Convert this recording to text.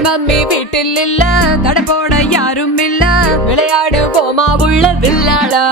Daddy mummy வீட்டில் இல்ல, தடை போட யாரும் இல்ல, விளையாடு போமா உள்ள வில்லாடா.